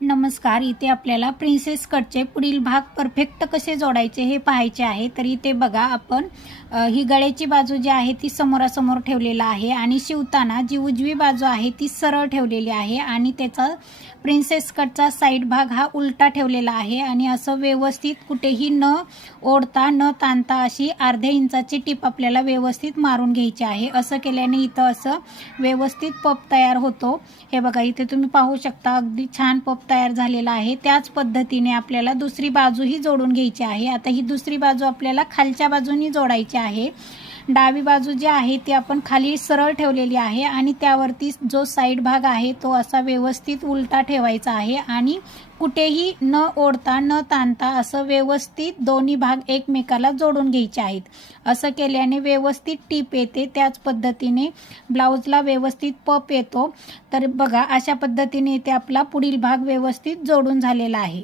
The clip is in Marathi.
नमस्कार. इथे आपल्याला प्रिन्सेस कटचे पुढील भाग परफेक्ट कसे जोडायचे हे पाहायचे आहे. तर इथे बघा आपण ही गळ्याची बाजू जी आहे ती समोरासमोर ठेवलेला आहे आणि शिवताना जी उजवी बाजू आहे ती सरळ ठेवलेली आहे आणि त्याचा प्रिन्सेस कटचा साईड भाग हा उलटा ठेवलेला आहे आणि असं व्यवस्थित कुठेही न ओढता न ताणता अशी अर्ध्या इंचाची टीप आपल्याला व्यवस्थित मारून घ्यायची आहे. असं केल्याने इथं असं व्यवस्थित पप तयार होतो. हे बघा इथे तुम्ही पाहू शकता अगदी छान पप तयार झालेला आहे. त्याच पद्धतीने आपल्याला दुसरी बाजूही जोडून घ्यायची आहे. आता ही दुसरी बाजू आपल्याला खालच्या बाजूनी जोडायची आहे. डावी बाजू जी आहे ती आपण खाली सरळ ठेवलेली आहे आणि त्यावरती जो साईड भाग आहे तो असा व्यवस्थित उलटा ठेवायचा आहे आणि कुठेही न ओढता न ताणता असं व्यवस्थित दोन्ही भाग एकमेकाला जोडून घ्यायचे आहेत. असं केल्याने व्यवस्थित टीप येते. त्याच पद्धतीने ब्लाऊजला व्यवस्थित पप येतो. तर बघा अशा पद्धतीने इथे आपला पुढील भाग व्यवस्थित जोडून झालेला आहे.